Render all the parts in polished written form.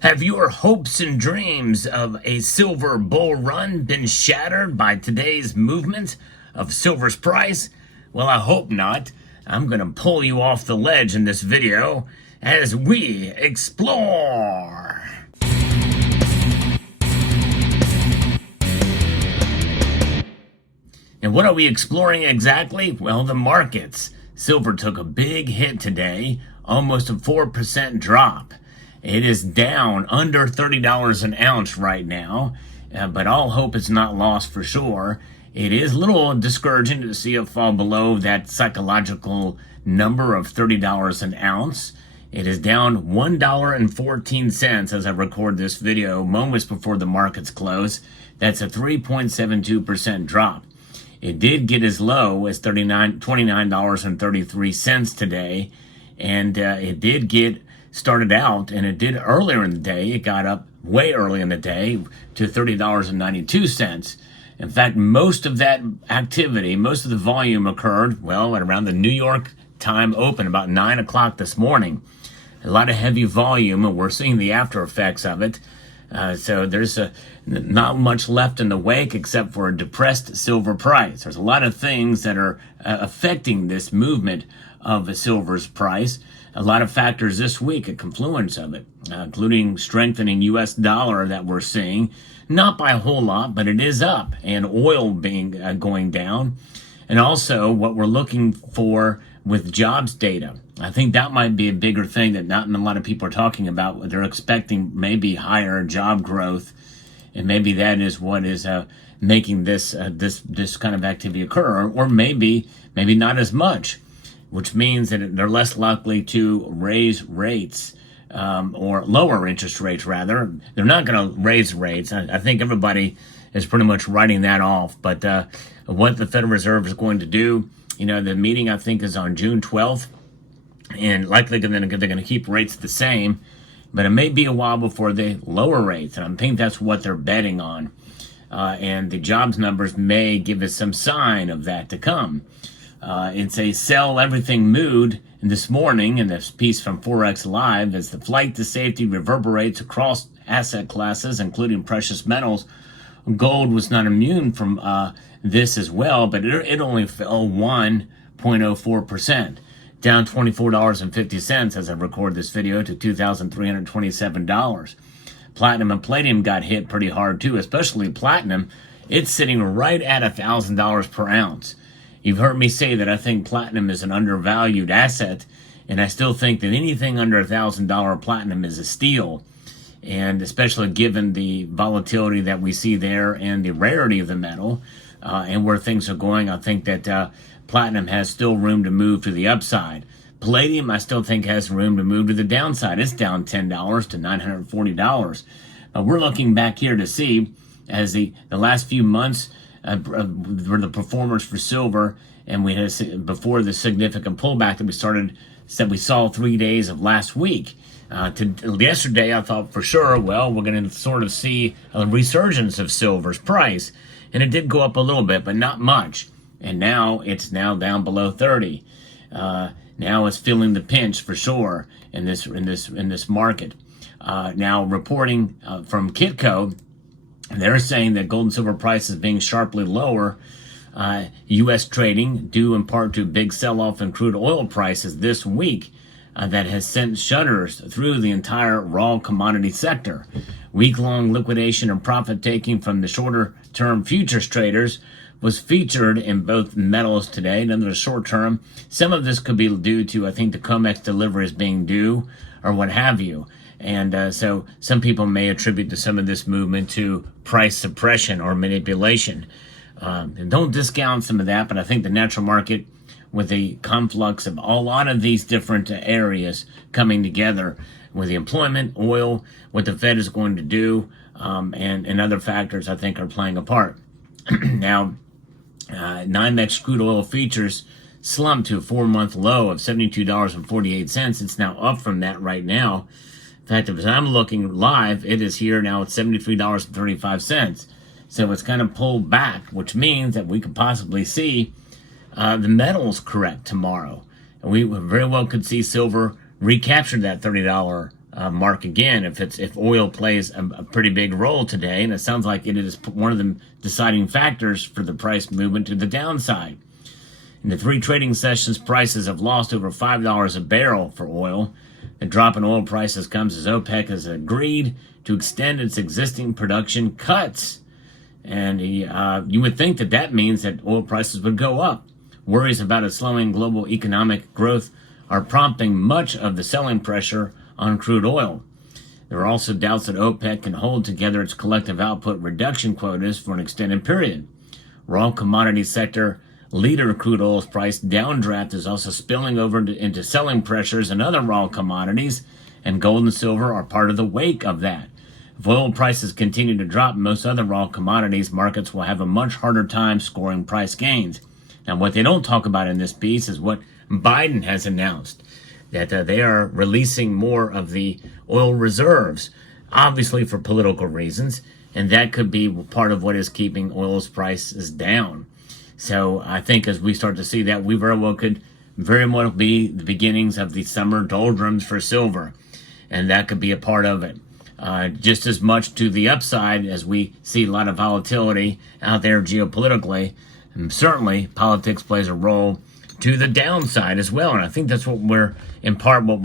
Have your hopes and dreams of a silver bull run been shattered by today's movement of silver's price? Well, I hope not. I'm going to pull you off the ledge in this video as we explore. And what are we exploring exactly? Well, the markets. Silver took a big hit today, almost a 4% drop. It is down under $30 an ounce right now, but all hope is not lost for sure. It is a little discouraging to see it fall below that psychological number of $30 an ounce. It is down $1.14 as I record this video, moments before the markets close. That's a 3.72% drop. It did get as low as $29.33 today, and it did get started out, and it did earlier in the day. It got up way early in the day to $30.92. In fact, most of that activity, most of the volume occurred, well, at around the New York time open, about 9 o'clock this morning. A lot of heavy volume, and we're seeing the after effects of it. So there's not much left in the wake except for a depressed silver price. There's a lot of things that are affecting this movement of the silver's price. A lot of factors this week, a confluence of it, including strengthening U.S. dollar that we're seeing, not by a whole lot, but it is up, and oil being going down, and also what we're looking for with jobs data. I think that might be a bigger thing that not a lot of people are talking about. They're expecting maybe higher job growth, and maybe that is what is making this kind of activity occur, or maybe not as much, which means that they're less likely to raise rates or lower interest rates, rather. They're not going to raise rates. I think everybody is pretty much writing that off. But what the Federal Reserve is going to do, the meeting, I think, is on June 12th. And likely they're going to keep rates the same. But it may be a while before they lower rates. And I think that's what they're betting on. And the jobs numbers may give us some sign of that to come. It's a sell everything mood this morning in this piece from Forex Live as the flight to safety reverberates across asset classes, including precious metals. Gold was not immune from this as well, but it only fell 1.04%, down $24.50 as I record this video to $2,327. Platinum and palladium got hit pretty hard too, especially platinum. It's sitting right at $1,000 per ounce. You've heard me say that I think platinum is an undervalued asset, and I still think that anything under $1,000 platinum is a steal. And especially given the volatility that we see there and the rarity of the metal and where things are going, I think that platinum has still room to move to the upside. Palladium, I still think, has room to move to the downside. It's down $10 to $940. We're looking back here to see, as the last few months were the performers for silver, and we had before the significant pullback that we saw 3 days of last week. Yesterday, I thought for sure, well, we're going to sort of see a resurgence of silver's price, and it did go up a little bit, but not much. And now it's down below 30. Now it's feeling the pinch for sure in this market. Now reporting from Kitco, they're saying that gold and silver prices being sharply lower. U.S. trading due in part to a big sell-off in crude oil prices this week that has sent shudders through the entire raw commodity sector. Week-long liquidation and profit-taking from the shorter-term futures traders was featured in both metals today. And in the short term, some of this could be due to, I think, the COMEX deliveries being due or what have you. And so some people may attribute to some of this movement to price suppression or manipulation. And don't discount some of that, but I think the natural market, with the conflux of a lot of these different areas coming together, with the employment, oil, what the Fed is going to do, and other factors, I think, are playing a part. Now, NYMEX crude oil futures slumped to a 4-month low of $72.48. It's now up from that right now. In fact, as I'm looking live, it is here now at $73.35. So it's kind of pulled back, which means that we could possibly see the metals correct tomorrow. And we very well could see silver recapture that $30 mark again if oil plays a pretty big role today, and it sounds like it is one of the deciding factors for the price movement to the downside. In the 3 trading sessions, prices have lost over $5 a barrel for oil. The drop in oil prices comes as OPEC has agreed to extend its existing production cuts. And you would think that means that oil prices would go up. Worries about a slowing global economic growth are prompting much of the selling pressure on crude oil. There are also doubts that OPEC can hold together its collective output reduction quotas for an extended period. Raw commodity sector leader crude oil's price downdraft is also spilling over into selling pressures in other raw commodities, and gold and silver are part of the wake of that. If oil prices continue to drop in most other raw commodities, markets will have a much harder time scoring price gains. Now, what they don't talk about in this piece is what Biden has announced, that they are releasing more of the oil reserves, obviously for political reasons, and that could be part of what is keeping oil's prices down. So I think as we start to see that, we could very well be the beginnings of the summer doldrums for silver, and that could be a part of it. Just as much to the upside as we see a lot of volatility out there geopolitically, and certainly politics plays a role to the downside as well, and I think that's what we're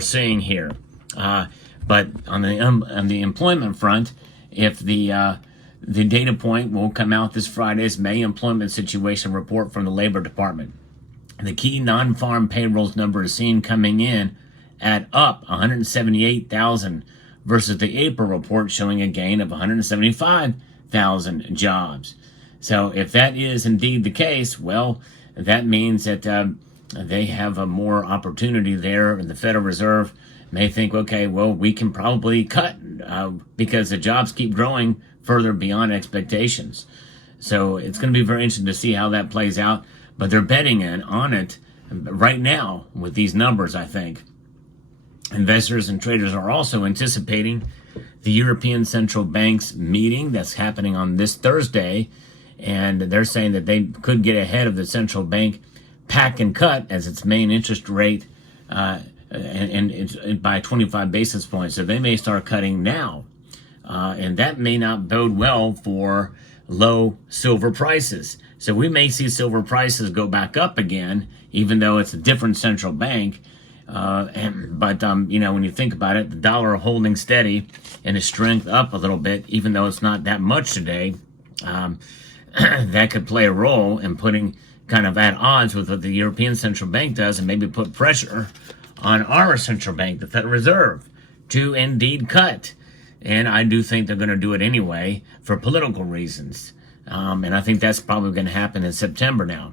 seeing here. But on the employment front, if the data point will come out this Friday's May employment situation report from the Labor Department. The key non-farm payrolls number is seen coming in at up 178,000 versus the April report showing a gain of 175,000 jobs. So if that is indeed the case, well, that means that they have a more opportunity there, and the Federal Reserve may think, okay, well, we can probably cut because the jobs keep growing further beyond expectations. So it's going to be very interesting to see how that plays out, but they're betting on it right now with these numbers, I think. Investors and traders are also anticipating the European Central Bank's meeting that's happening on this Thursday, and they're saying that they could get ahead of the central bank pack and cut as its main interest rate and by 25 basis points. So they may start cutting now, and that may not bode well for low silver prices. So we may see silver prices go back up again, even though it's a different central bank. But when you think about it, the dollar holding steady and its strength up a little bit, even though it's not that much today, that could play a role in putting kind of at odds with what the European Central Bank does, and maybe put pressure on our central bank, the Federal Reserve, to indeed cut. And I do think they're going to do it anyway for political reasons. And I think that's probably going to happen in September now.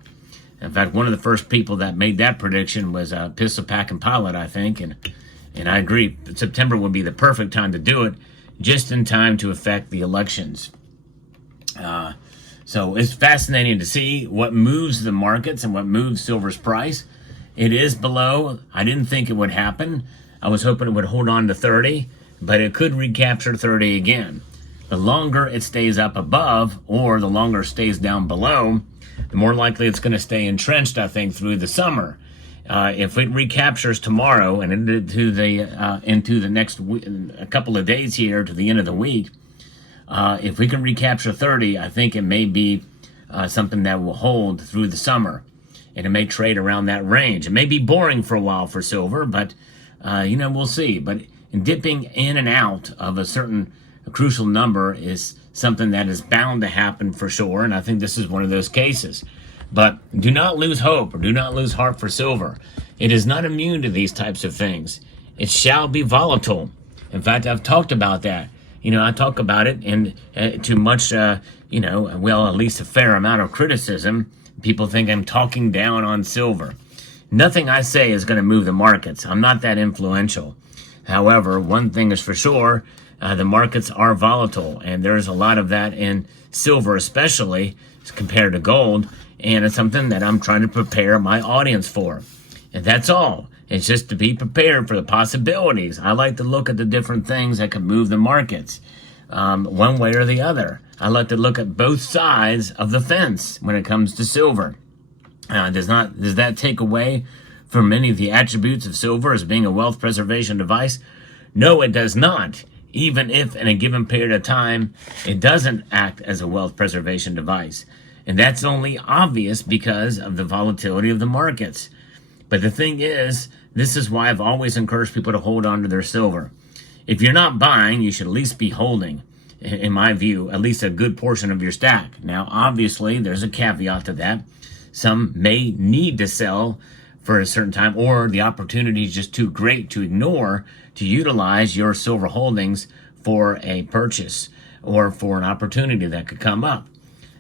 In fact, one of the first people that made that prediction was Pistol Pack and Pilot, I think. And I agree, September would be the perfect time to do it, just in time to affect the elections. So it's fascinating to see what moves the markets and what moves silver's price. It is below. I didn't think it would happen. I was hoping it would hold on to 30, but it could recapture 30 again. The longer it stays up above, or the longer it stays down below, the more likely it's going to stay entrenched, I think, through the summer. If it recaptures tomorrow and into the next a couple of days here to the end of the week, if we can recapture 30, I think it may be something that will hold through the summer, and it may trade around that range. It may be boring for a while for silver, but we'll see. But dipping in and out of a crucial number is something that is bound to happen for sure, and I think this is one of those cases. But do not lose hope, or do not lose heart for silver. It is not immune to these types of things. It shall be volatile. In fact, I've talked about that. I talk about it, and too much, at least a fair amount of criticism. People think I'm talking down on silver. Nothing I say is going to move the markets. I'm not that influential. However, one thing is for sure, the markets are volatile, and there's a lot of that in silver, especially compared to gold, and it's something that I'm trying to prepare my audience for. And that's all. It's just to be prepared for the possibilities. I like to look at the different things that can move the markets, one way or the other. I like to look at both sides of the fence when it comes to silver. Does that take away from many of the attributes of silver as being a wealth preservation device? No, it does not. Even if in a given period of time, it doesn't act as a wealth preservation device. And that's only obvious because of the volatility of the markets. But the thing is, this is why I've always encouraged people to hold on to their silver. If you're not buying, you should at least be holding, in my view, at least a good portion of your stack. Now, obviously, there's a caveat to that. Some may need to sell for a certain time, or the opportunity is just too great to ignore to utilize your silver holdings for a purchase or for an opportunity that could come up.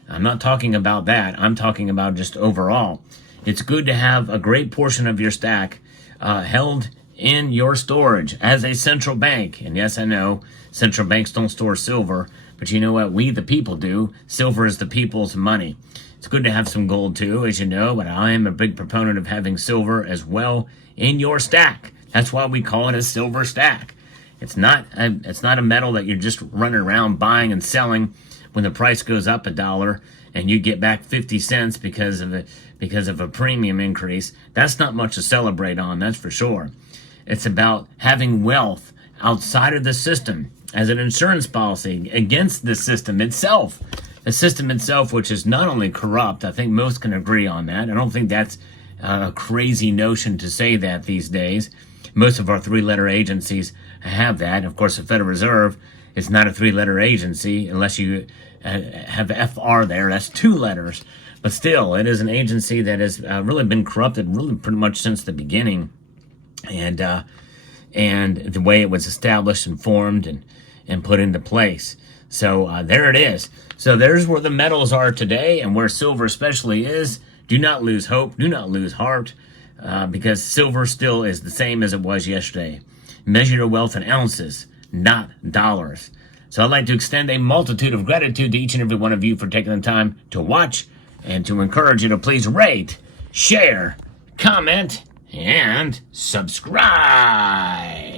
I'm not talking about that. I'm talking about just overall. It's good to have a great portion of your stack held in your storage as a central bank. And yes, I know central banks don't store silver, but you know what? We, the people, do. Silver is the people's money. It's good to have some gold too, as you know, but I am a big proponent of having silver as well in your stack. That's why we call it a silver stack. It's not a metal that you're just running around buying and selling when the price goes up $1 and you get back 50 cents because of a premium increase. That's not much to celebrate on, that's for sure. It's about having wealth outside of the system as an insurance policy against the system itself. The system itself, which is not only corrupt, I think most can agree on that. I don't think that's a crazy notion to say that these days. Most of our three-letter agencies have that. Of course, the Federal Reserve is not a three-letter agency unless you have FR there. That's 2 letters. But still, it is an agency that has really been corrupted really pretty much since the beginning. And the way it was established and formed and put into place. So there it is. So there's where the metals are today and where silver especially is. Do not lose hope. Do not lose heart because silver still is the same as it was yesterday. Measure your wealth in ounces, not dollars. So I'd like to extend a multitude of gratitude to each and every one of you for taking the time to watch and to encourage you to please rate, share, comment, and subscribe.